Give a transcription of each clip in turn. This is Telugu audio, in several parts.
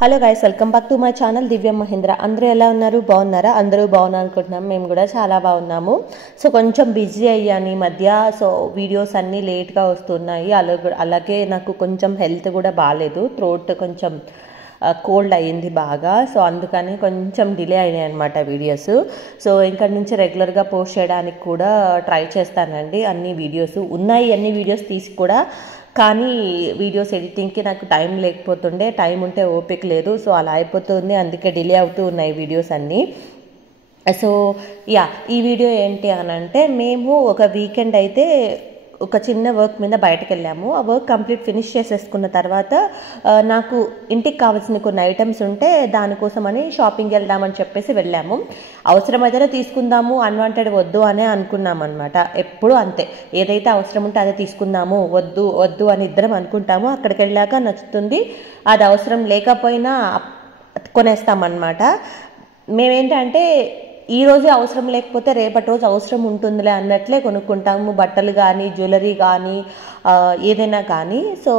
Hello guys, welcome back to my channel Divya Mahendra. అందరూ ఎలా ఉన్నారు? బాగున్నారా? అందరూ బాగున్నారు అనుకుంటున్నాం. మేము కూడా చాలా బాగున్నాము. సో కొంచెం బిజీ అయ్యాను ఈ మధ్య. సో వీడియోస్ అన్నీ లేట్గా వస్తున్నాయి. అలాగే నాకు కొంచెం హెల్త్ కూడా బాగాలేదు. థ్రోట్ కొంచెం కోల్డ్ అయ్యింది బాగా. సో అందుకని కొంచెం డిలే అయినాయి అనమాట వీడియోస్. సో ఇక్కడ నుంచి రెగ్యులర్గా పోస్ట్ చేయడానికి కూడా ట్రై చేస్తానండి. అన్ని వీడియోస్ ఉన్నాయి, అన్ని వీడియోస్ తీసి కూడా, కానీ వీడియోస్ ఎడిటింగ్కి నాకు టైం లేకపోతుండే. టైం ఉంటే ఓపిక లేదు. సో అలా అయిపోతుంది, అందుకే డిలే అవుతూ ఉన్నాయి వీడియోస్ అన్నీ. సో ఈ వీడియో ఏంటి అని అంటే, మేము ఒక వీకెండ్ అయితే ఒక చిన్న వర్క్ మీద బయటకు వెళ్ళాము. ఆ వర్క్ కంప్లీట్ ఫినిష్ చేసేసుకున్న తర్వాత నాకు ఇంటికి కావాల్సిన కొన్ని ఐటమ్స్ ఉంటే దానికోసమని షాపింగ్ వెళ్దామని చెప్పేసి వెళ్ళాము. అవసరమైతేనే తీసుకుందాము, అన్వాంటెడ్ వద్దు అనే అనుకున్నాం అనమాట. ఎప్పుడు అంతే, ఏదైతే అవసరం ఉంటే అదే తీసుకుందాము, వద్దు వద్దు అని ఇద్దరం అనుకుంటాము. అక్కడికి వెళ్ళాక నచ్చుతుంది, అది అవసరం లేకపోయినా కొనేస్తామన్నమాట. మేమేంటంటే ఈరోజు అవసరం లేకపోతే రేపటి రోజు అవసరం ఉంటుందిలే అన్నట్లే కొనుక్కుంటాము, బట్టలు కానీ జ్యువెలరీ కానీ ఏదైనా కానీ. సో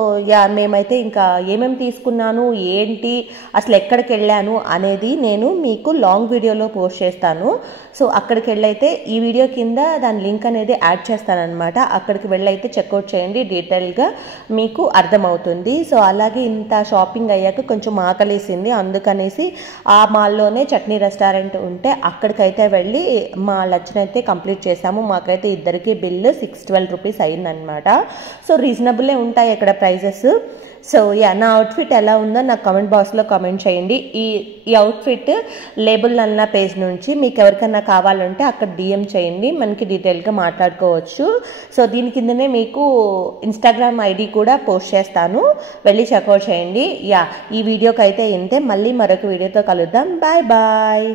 మేమైతే ఇంకా ఏమేమి తీసుకున్నాను, ఏంటి, అసలు ఎక్కడికి వెళ్ళాను అనేది నేను మీకు లాంగ్ వీడియోలో పోస్ట్ చేస్తాను. సో అక్కడికి వెళ్ళైతే ఈ వీడియో కింద దాని లింక్ అనేది యాడ్ చేస్తానన్నమాట. అక్కడికి వెళ్ళైతే చెక్అవుట్ చేయండి, డీటెయిల్గా మీకు అర్థమవుతుంది. సో అలాగే ఇంత షాపింగ్ అయ్యాక కొంచెం ఆకలేసింది, అందుకనేసి ఆ మాల్లోనే చట్నీ రెస్టారెంట్ ఉంటే అక్కడికైతే వెళ్ళి మా లంచ్ని అయితే కంప్లీట్ చేసాము. మాకైతే ఇద్దరికి బిల్లు 612 రూపీస్ అయిందనమాట. సో రీజనబుల్లే ఉంటాయి ఇక్కడ ప్రైజెస్. సో నా అవుట్ఫిట్ ఎలా ఉందో నాకు కామెంట్ బాక్స్లో కామెంట్ చేయండి. ఈ అవుట్ఫిట్ లేబుల్ అన్న పేజ్ నుంచి మీకు ఎవరికైనా కావాలంటే అక్కడ డిఎం చేయండి, మనకి డీటెయిల్గా మాట్లాడుకోవచ్చు. సో దీని కిందనే మీకు ఇన్స్టాగ్రామ్ ఐడి కూడా పోస్ట్ చేస్తాను, వెళ్ళి చెక్అవుట్ చేయండి. ఈ వీడియోకి అయితే ఇంతే. మళ్ళీ మరొక వీడియోతో కలుద్దాం. Bye bye.